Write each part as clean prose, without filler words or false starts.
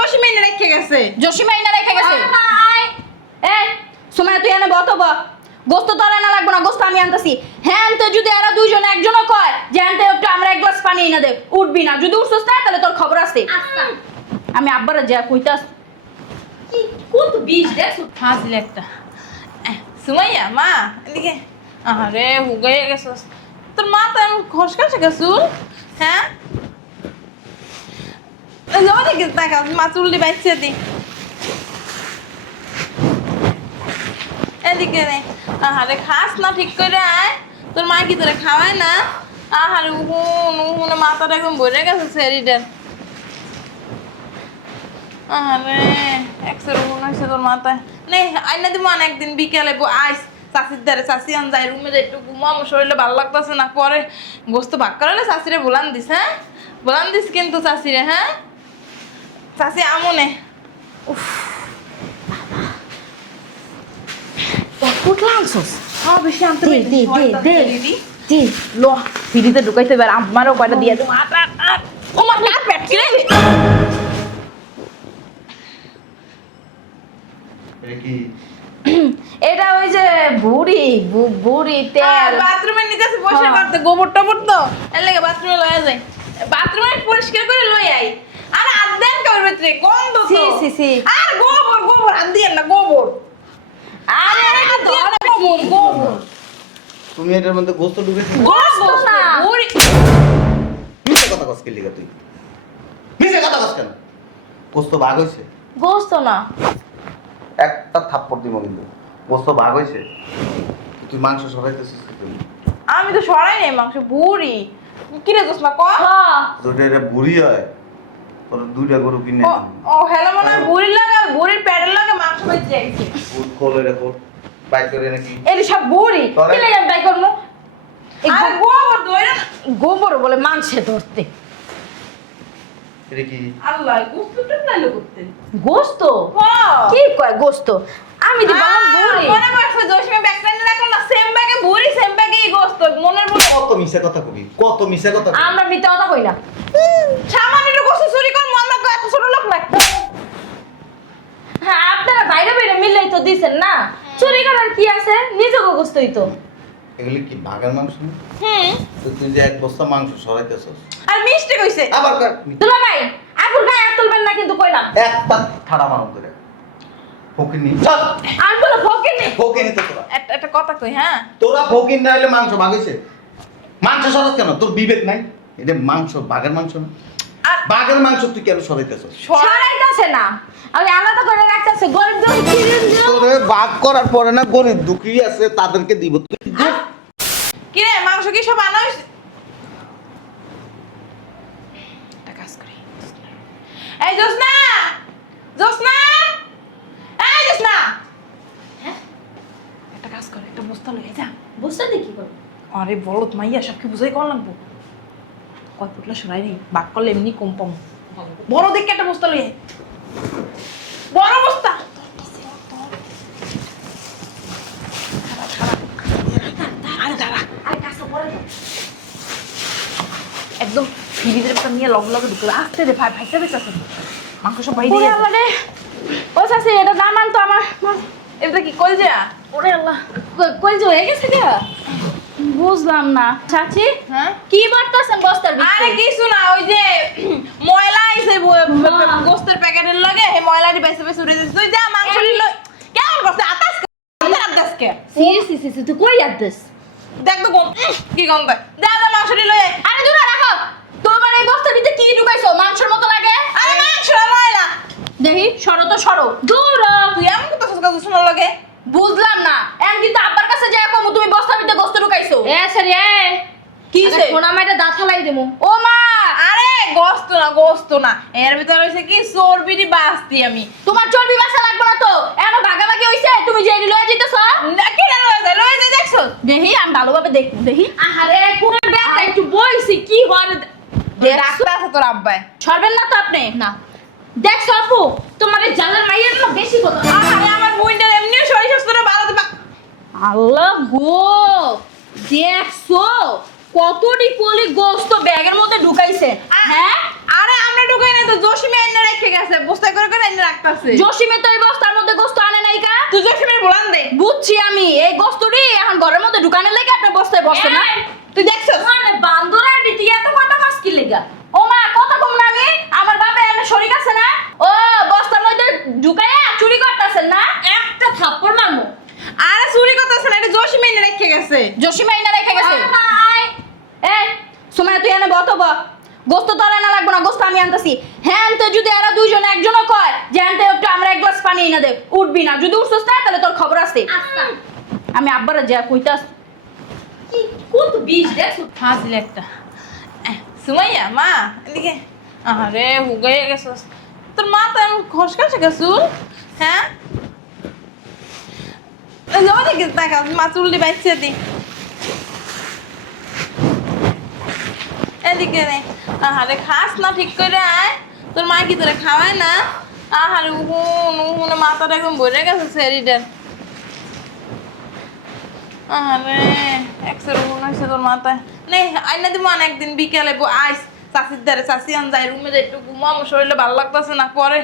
জসিম এনে রেখে গেছে। জসিমা এনে রেখে গেছে। এই সুমাইয়া তুই এনে বত ব গোস্ত তো আর আনা লাগবে না, গোস্ত আমি আনতেছি। হ্যাঁ আনতে যদি এরা দুইজন একজনও কয় যে আনতে একটু আমরা এক গ্লাস পানি এনে দে, উঠবি না। যদি উঠছস না তাহলে তোর খবর আছে। আচ্ছা আমি আব্বারে যা কইতাস কি কত বিষ দেখ হাসলে একটা সুমাইয়া মা এদিকে। আরে হুগাই গেছস তোর মা তো খসকাসে গেছুল। হ্যাঁ যাওয়া দেখে দেখা মা চুলটি বাইছে দি এদিকে রে। আহারে খাস না ঠিক করে আয়, তোর মা কি তোরে খাওয়ায় না? আহারে উহুন উহুনে মাথাটা একদম ভরে গেছে শরীরের। আরে একশো রুমন হয়েছে তোর মাথায়। নে আইনা দিব একদিন বিকেলে আইস চাষির ধারে, চাষি আন যাই রুমে যাই একটু ঘুমো, আমার শরীরে ভালো লাগতেছে না। পরে গোস্ত ভাগ করালে চাষিরে বলান দিস। হ্যাঁ বলান দিস কিন্তু চাষিরে। হ্যাঁ চাষি আমনে উফ কোটলা আনছস? হ্যাঁ বেশি আনতে দে দে দে দে দে লো ফিরিতে ঢুকাইতে পার, আমারও কয়টা দিয়ে দে। ও মা কার পেট কিরে এটা ওই যে বুড়ি বুড়ি তেল। বাথরুমে নিতেছে পরিষ্কার করতে, গোবর টবর তো এর লাগে বাথরুমে লয়ে যায়। বাথরুমে পরিষ্কার করে লই আই। আর হাত দেন কার ভিতরে গন্ধ তো। সি সি সি আর গোবর গোবর হাত দিয়েন না গোবর। আরে হাত দিয়েন না গোবর গোবর। তুমি এটার মধ্যে গোস্ত ঢুকেছিস? গোস্ত না। বুড়ি মিছে কথা কস কি লিগা তুই? মিছে কথা কস কেন? গোস্ত ভাগ হইছে? গোস্ত না, একটা থাপ্পড় দিব কিন্তু। গোস্ত ভাগ হইছে? তুই মাংস সরাইতেছিস কি তুই? আমি তো সরাই নাই মাংস। বুড়ি কি রে দোস্ত ক? যদি এটা বুড়ি হয় তোর দুইটা গরু কিনে ও ও হ্যালো মনে হয় বুড়ির লাগে, বুড়ির পেটের লাগে মাংস বেঁচে যাইছে। খোল এটা খোল বাইক করে নাকি এলি সব বুড়ি তোরে- কি লাগে বাই করমু? আর গোবর দইরা গোবর বলে মাংসে ধরতে। এটা কি? আল্লাহ গোস্তটা নাইলো করতে। গোস্ত হ্যাঁ কি কয় গোস্ত? আমি দি বললাম বুড়ি। মনে পড়ছে জসিমে ব্যাগ প্যান্ট রাখলো না, সেম ব্যাগে বুড়ি সেম ব্যাগে গোস্ত। মনের মনে কত মিছে কথা কবি, কত মিছে কথা কবি। আমরা মিথ্যা কথা কই না। সামান্য একটু গোস্ত চুরি করবো আমরা এত ছোট লোক না। হ্যাঁ আপনারা বাইরে বাইরে মিললেই তো দিছেন না, চুরি করার কি আছে? নিজেকে গোস্তই তো। এগুলি কি বাঘের মাংস না? হুম তো তুই যে এক বস্তা মাংস সরাইতেছস আর মিষ্টি কইছে। আবার কার দুলা ভাই আপুর গায়ে হাত তুলবেন না কিন্তু কইলাম। একটা ঠাড়া মারুম করে ফকিনি চল আমি বলে ফকিনি। ফকিনি তো তোরা একটা কথা কই হ্যাঁ, তোরা ফকিন না হলে মাংস ভাগ হইছে? মাংস সরাস কেন? তোর বিবেক নাই? এটা মাংস বাঘের মাংস না? আর বাঘের মাংস তুই কেন সরাইতেছস? সরাইতাছে না, আমি আলাদা করে রাখতাছে গরিব দুঃখী চিরঞ্জীব। তোরে ভাগ করার পরে না গরিব দুঃখী আছে তাদেরকে দিব তুই কি রে মাংস কি সব আনা হইছে? একটা কাজ করি। এই জোসনা জোসনা এই জোসনা হ্যাঁ একটা কাজ করে, একটা বস্তা লয়ে যা। বুঝতে দি কি করব? আরে বলো মাইয়া সব কি বুঝাই কর লাগবো। কয় ফুটলা সরাই নেই, বাক করলে এমনি কম পাম। বড় দেখে একটা বস্তা লইয়ে বড় বস্তা। আরে দাঁড়া আরে কাছে পড়ে যাও। একদম ফ্রিজের একটা নিয়ে লগ লগে ঢুকলো আসতে রে ভাই ভাইটা বেঁচে আছে মাংস সব বাইরে ওরে আল্লাহ রে, ও চাচি এটা দাম আনতো আমার। এটা কি কই যা? ওরে আল্লাহ, কই যে হয়ে গেছে কে? বুঝলাম না চাচি। হ্যাঁ কি বার্তাছেন বস্তার আরে ভিতরে? কিছু না, ওই যে ময়লা আইছে হ্যাঁ। গোস্তের প্যাকেটের লগে এই ময়লাটি বেঁচে বেঁচে উড়ে যাচ্ছে। তুই যা মাংস নিল কেমন করছে আতাস আতাসকে সি সি সি সি তুই কই যাচ্ছিস? দেখ তো কি গন্ধ। যা যা মাংস নিল। আরে দূরে রাখো, তোমার এই বস্তার ভিতরে কি ঢুকাইছো? মাংসের মতো লাগে। আরে মাংস ময়লা দেখি সরো তো সরো, দূর হ। তুই এমন করতেছিস কাজ শোনার লগে। বুঝলাম না, এখন কিন্তু আব্বার কাছে যাই কমু তুমি বস্তার ভিতরে গোস্ত ঢুকাইছো। এ সরি এ কি আরে সোনা মাইটা দাঁত ফালাই দেমু। ও মা আরে গোস্ত না এর ভিতর হইছে কি চর্বিটি বাস্তি আমি। তোমার চর্বি বাসা লাগবে না তো, এনো ভাগাভাগি হইছে। তুমি যে লয়ে যাইতেছ নাকি না লয়ে যায় দেখছো? দেখি আমি ভালোভাবে দেখব। দেখি আরে কোন ব্যাটা একটু বইছি কি হয় ডাক্তার আছে তোর আব্বাই। ছড়বেন না তো আপনি? না দেখছো আপু, তোমার এই জালের মাইয়ের না বেশি কথা। আরে আমার বুইন্টার এমনিও শরীর স্বাস্থ্যটা ভালো তো আল্লাহ গো, দেখছো কতটি পলি গোস্ত ব্যাগের মধ্যে ঢুকাইছে? হ্যাঁ আরে আমরা ঢুকাই নাই তো, জসিমে এনে রেখে গেছে, বস্তা করে করে এনে রাখতাছে। জসিমে তো এই বস্তার মধ্যে গোস্ত আনে নাই কা? তুই জসিমের বলান দে। বুঝছি আমি, এই গোস্তটি এখন ঘরের মধ্যে ঢুকানোর লেগে আপনার বস্তায় বসছে না? তুই দেখছস? মানে বান্দরের দিতে এত কথা কাজ কি লেগা? ও মা, কথা কম না আমি? আমার বাবা এনে শরীর আছে না? ও বস্তার মধ্যে ঢুকায়া চুরি করতেছেন না? একটা থাপ্পড় মারমু। আরে চুরি করতেছে না, এটা জসিমে এনে রেখে গেছে। জসিমা এনে রেখে গেছে। এই সুমাইয়া তুই এনে বত ব। গোস্ত তো আর আনা লাগবে না, গোস্ত আমি আনতেছি। হ্যাঁ আনতে যদি এরা দুইজন একজনও কয় যে আনতে একটু আমরা এক গ্লাস পানি এনে দে, উঠবি না। যদি উঠছস না তাহলে তোর খবর আছে। আমি আব্বারে যা কইতাস কি কত বিষ দেখছ? হাসিল একটা। সুমাইয়া মা এদিকে। আরে হুগাইয়া গেছস, তোর মা তো এমন খসখসে গেছুল। হ্যাঁ যাওয়া দেখে দেখা মা চুলটি বাইছে দি এদিকে রে। আহারে খাস না ঠিক করে আয়, তোর মা কি তোরে খাওয়ায় না? আহারে উহুন উহুনে মাথাটা একদম ভরে গেছে শরীরের। আরে একশো রুম হয়েছে তোর মাথায়। নে আইনা দিব একদিন বিকেলে আইস চাষির ধারে, চাষি আন যাই রুমে যাই একটু ঘুমাবো, শরীরে ভালো লাগতেছে না। পরে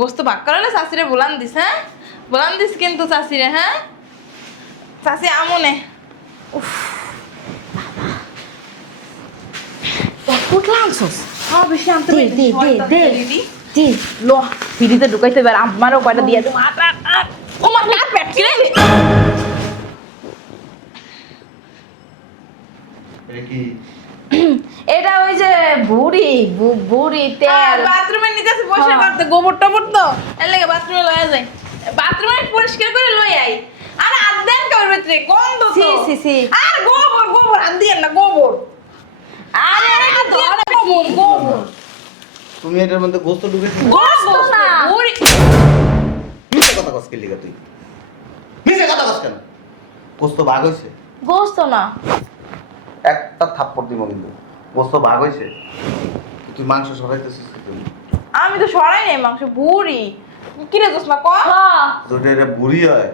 গোস্ত ভাগ করালে চাষিরে বলান দিস। হ্যাঁ বলান দিস কিন্তু চাষিরে। হ্যাঁ চাষি আমনে উফ কোটলা আনছস? হ্যাঁ বেশি আনতে দে, দে, দে, দে। জি লো ফিরিতে ঢুকাইতে পারে, আমারও কয়টা দিয়ে দে। ও মা কার পেট কিরে? এটা কি? এটা ওই যে বুড়ি বুড়ি তেল। বাথরুমে নিতেছে পয়সা হ্যাঁ। করতে, গোবর টবর তো এর লাগে বাথরুমে লয়ে যায়। বাথরুমে পরিষ্কার করে লই আই। আর হাত দেন কার ভিতরে গন্ধ তো। C, C, C. আর গোবর গোবর হাত দিয়েন না, গোবর। আরে হাত দিয়েন না, গোবর গোবর। তুমি এটার মধ্যে গোস্ত ঢুকেছিস? গোস্ত না। বুড়ি মিছে কথা কস কি লিগা তুই? মিছে কথা কস কেন? গোস্ত ভাগ হইছে? গোস্ত না। একটা থাপ্পড় দিব কিন্তু। গোস্ত ভাগ হইছে? তুই মাংস সরাইতেছিস কি তুই? আমি তো সরাই নাই মাংস, বুড়ি। কি রে জোসনা ক? হ্যাঁ। যদি এটা বুড়ি হয়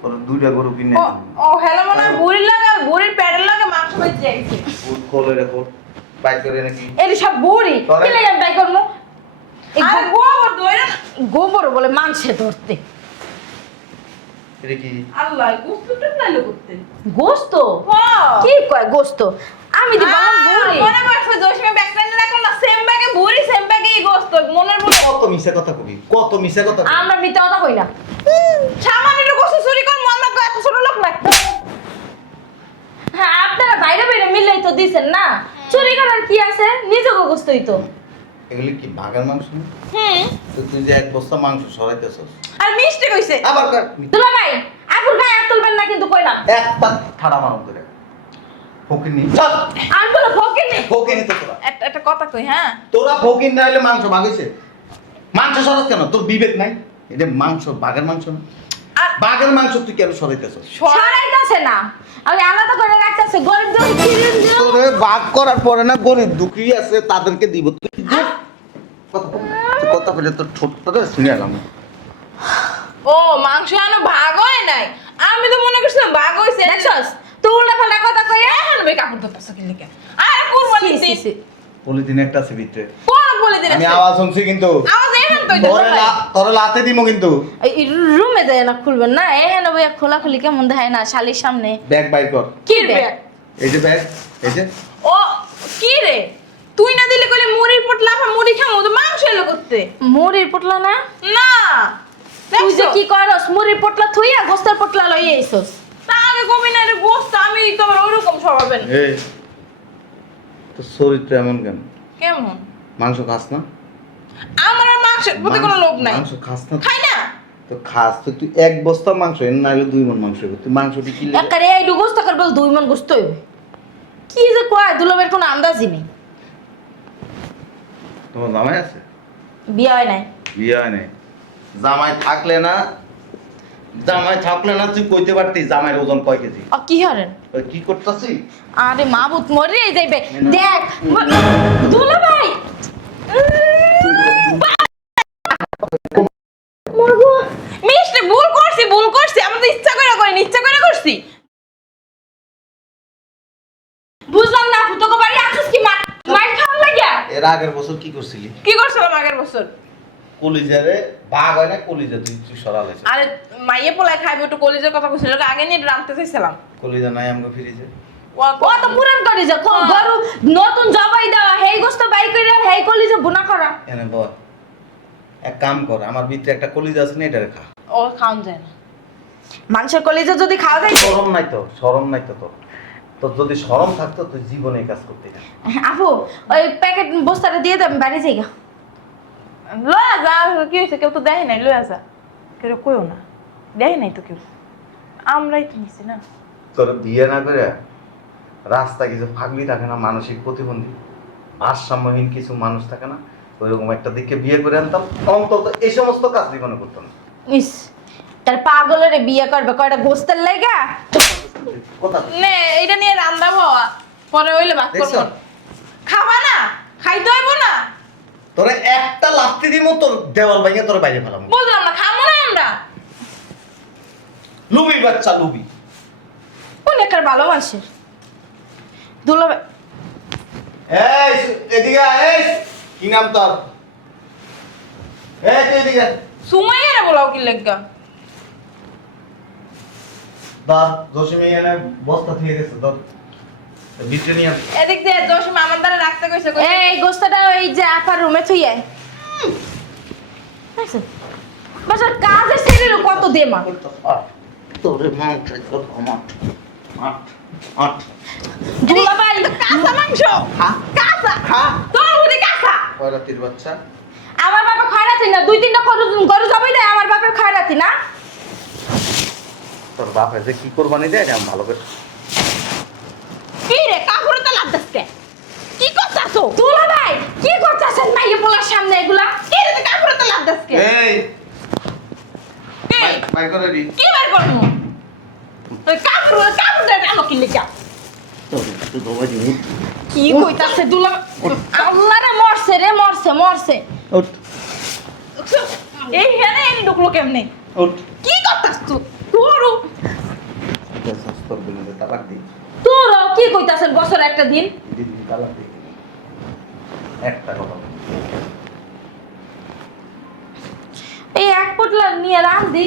তোর দুইটা গরু কিনে ও ও হেলো মনে হয় বুড়ির লাগে, বুড়ির পেটের লাগে মাংস বেঁচে গেছে। খোল এটা খোল বাইক করে নাকি এলি সব বুড়ি তোরে- কি লাগে আমি বাই করবো? আর গোবর ধরে না। গোবর বলে মাংসে ধরতে। এটা কি? আল্লাহ গুস্তুটা লাইলো করতে। গোস্ত হ্যাঁ কি কয় গোস্ত? আমি দি বললাম বুড়ি। মনে পড়ছে জসিমে ব্যাগ লাইনে রাখলো না, সেম ব্যাগে বুড়ি, সেম ব্যাগে গোস্ত। মনের বলে কত মিছে কথা কবি, কত মিছে কথা কবি। আমরা মিথ্যা কথা কই না। সামান্য একটু গোস্ত চুরি করবো, আমরা তো এত ছোট লোক না। হ্যাঁ আপনারা বাইরে বাইরে মিললেই তো দিছেন না, চুরি করার কি আছে? নিজেকে গোস্তই তো। এগুলি কি বাঘের মাংস না? হুম তো তুই যে এক বস্তা মাংস সরাইতেছস আর মিষ্টি কইছে। আবার কার দুলা ভাই আপুর গায়ে হাত তুলবেন না কিন্তু কইলাম। একটা ঠাড়া মারুম করে ফকিনি চল আমি বলে ফকিনি। ফকিনি তো তোরা একটা কথা কই, হ্যাঁ তোরা ফকিন না হলে মাংস ভাগ হইছে? মাংস সরাস কেন? তোর বিবেক নাই? এটা মাংস বাঘের মাংস না? আর বাঘের মাংস তুই কেন সরাইতেছস? সরাইতাছে না, আমি আলাদা করে রাখতেছে গরিব দুঃখী কিরিম দিও। তোরে ভাগ করার পরে না গরিব দুঃখী আছে তাদেরকে দিব। তুই দূর। কথা বল। তুই কথা বলে তোর ছোট্টটা শুনে এলাম। ও মাংস আনো ভাগ হয় নাই, আমি তো মনে করছিলাম ভাগ হইছে। দেখছস তুই উল্টা পাল্টা কথা কইয়া এখন ভাই কাপড় ধরতেছ কি লিখে? আর কুরবানি সি, সি, দিন সি। পলিথিন একটা আছে ভিতরে। কোন বলে দিন আমি আওয়াজ শুনছি কিন্তু। আওয়াজ এখন তো তোরে লাতে দিব কিন্তু। এই রুমে যায় না খুলবেন না, এখানে বইয়া খোলাখুলি কেমন দেখায় না শালির সামনে। ব্যাগ বাইর কর। কি রে? এই যে ব্যাগ, এই যে ও কি রে, তুই না দিলে কইলে মুড়ির পটলা আর মুড়ি খামু, তো মাংস এলো করতে মুড়ির পোটলা না? না। তুই যে দেখছো? কি করস, মুড়ির পোটলা থুইয়া গোস্তের পোটলা লই আইছস। তা আগে কবি না রে গোস্ত, আমি তোমার ওরকম স্বভাবের না। এই তোর চরিত্র এমন কেন? কেমন? মাংস খাস না? আমার আর মাংসের প্রতি কোনো লোভ নাই, মাংস খাস না? খাই না। তো খাস তো তুই এক বস্তা মাংস এর না হলে 2 মণ মাংস হবে। তুই মাংসটি কি লাগে? একারে এই গোস্ত করবল 2 মণ গোস্ত হইবে। কি যে কয় দুলাবের কোনো আন্দাজই নেই। তোমার জামাই আছে? বিয়ে হয় নাই। বিয়ে হয় নাই। জামাই থাকলে না তুই কইতে পারতি জামাইয়ের ওজন কয় কেজি? কি হরেন? ওই কি করতাছি? আরে মাবুত মরে যাইবে। দেখ দুলা ভাই মরগো। মিষ্টি ভুল করছি, আমি তো ইচ্ছা করে করিনি, ইচ্ছা করে করছি। বুঝলাম না ফুটো কো বাড়ি আসছিস কি মার খাওয়ার লাগিয়া? এর এর আগের বছর কি করছিলি? কি করছিলাম আগের বছর? কলিজারে বাঘ হয় না, কলিজা তুই সরালে। আরে মাইয়ে পোলায় খাইবে একটু কলিজার কথা কইছিল, আগে নিয়ে রাখতে চাইছিলাম। কলিজা নাই আমাকে ফ্রিজে। ও তো পুরান করে যা গরু নতুন জবাই দেওয়া হেই গোস্ত বাই কইরা হেই কলিজা বুনা করা। এনে বল, এক কাম কর, আমার ভিতরে একটা কলিজা আছে না, এটারে খা। ও খাওন যায় না। মাংসের কলিজা যদি খাওয়া যায় শরম নাই তো, শরম নাই তো তোর। তোর যদি শরম থাকতো তুই জীবনে এই কাজ করতে না। আপু ওই প্যাকেট বস্তাটা দিয়ে দাও, আমি বাড়ি যাই গা। লয়া যা, কি হয়েছে? কেউ তো দেয় নাই, লয়া যা। কেউ কইও না, দেয় নাই তো কেউ, আমরাই তো নিছি না। তোর বিয়ে না করে রাস্তা কিছু ফাগলি থাকে না, মানসিক প্রতিবন্ধী ভারসাম্যহীন কিছু মানুষ থাকে না, ওইরকম একটা দিকে বিয়ে করে আনতাম, অন্তত এই সমস্ত কাজ জীবনে করতাম না। ইস, তার পাগলের বিয়ে করবে কয়টা গোস্তের লাইগা? কথা নে এইটা নিয়ে রান্দা বাবা, পরে হইলে বাক করব। দেখছো? খাবা না, খাইতে হইব না। তোরে একটা লাত্তি দিব, তোর দেওয়াল ভাঙে তোর বাইরে ফেলাম। বুঝলাম না, খাবো না আমরা। লুবি বাচ্চা লুবি। কোন একার ভালো মানুষের দুলাভাই। এই এদিকে আয়, এই কি নাম তোর? এই তুই এদিকে সুমাইয়া রে বলাও কি লাগা? দা জসিমে এনে বস্তা থেকে গেছে, তোর ভিতরে নিয়ে আয়। এদিক দিয়ে জসিম আমার দ্বারা রাখতে কইছে। এই গোস্তটা ওই যে আপার রুমে থুই আয়। বাসার কাজের ছেলেরও কত দেমা। তোরে মাংস কত মাঠ মাঠ মাঠ। দুলাভাই কাঁচা মাংস, খা কাঁচা খা। তোর উনি কাঁচা। কয়রাতির বাচ্চা। আমার বাবা খয়রাতি না, 2-3টা গরু জবাই দেয়, আমার বাপের খয়রাতি না। তোর বাপ এসে কি কোরবানি দেয় এটা আমি ভালো করে। কি রে কাকুরে তো লাগতাস কে? কি করতাছো? দুলাভাই কি করতেছেন মাইয়ে পোলার সামনে এগুলা? কি রে কাকুরে তো লাগতাস কে? এই কি? বাই করে দি। কি বার করমু? ওই কাকুরে দে আলো কি লাগা? তোর তুই দোবা দি। কি কইতাছে দুলাভাই? আল্লাহ রে মরছে রে, মরছে। উঠ এই হেনে এনি ঢুকলো কেমনে? উঠ। কি করতাস তুই? তোর তোর বিলে তালাক দি। তোরও কি কইতাছেন বছর একটা দিন? দিদি তালাক দি। একটা কথা বল। এই এক পোটলা নিয়ে রাঁধি।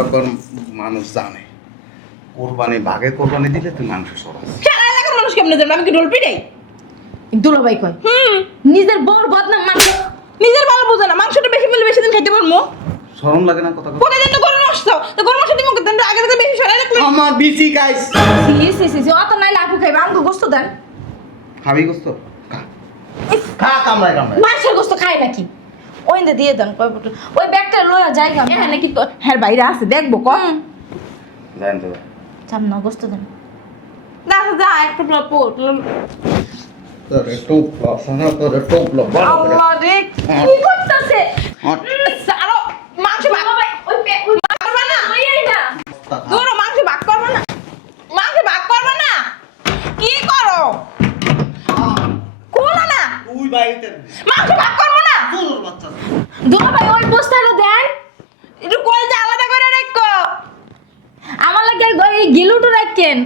এখন মানুষ জানে কোরবানি বাঘে কোরবানি দিলে তুই মাংস সরাস। সারা এলাকার মানুষ কেমনে জানবে আমি কি ঢোল পিটাই? দুলাভাই কয় নিজের বড় বদনাম মাংস। নিজের ভালো বোঝে না, মাংসটা বেশি মিলে বেশি দিন খাইতে পারবো। শরম লাগে না কথা কথা? প্রতিদিন তো গরু নষ্ট, তো গরু মাংস দিমু কিন্তু আগে থেকে বেশি সরাই রাখলে। আমার বিসি গাইস। সি অত নাই লাফু খাইবা, আমাকে গোস্ত দেন। খাবি গোস্ত? খা খা, কামড়ায় কামড়ায়। মাছের গোস্ত খায় নাকি? ওইন্দে দিয়ে দেন কয় বোতল। ওই ব্যাগটা লয়া যাইগা। এখানে কি তো হ্যাঁ বাইরে আছে দেখবো কম। জান তো চাম না গোস্ত দেন। না যা একটু পোট। তোর টোপ লসনা, তোর টোপ ল বড় করে। আল্লাহ রে কি করতেছে? হট আরো মাংস ভাগ দুলাভাই ওই করবে না। লইয়াই না। দূর মাংস ভাগ করবে না, মাংস ভাগ করবে না। কি করো? কোনা না তুই বাইতে মাংস ভাগ করবো না। তোর বাচ্চা। দুলাভাই ওই বস্তাটা দেন। একটু কল যে আলাদা করে রাখো। আমার লাগে এই গিলুটো রাখেন।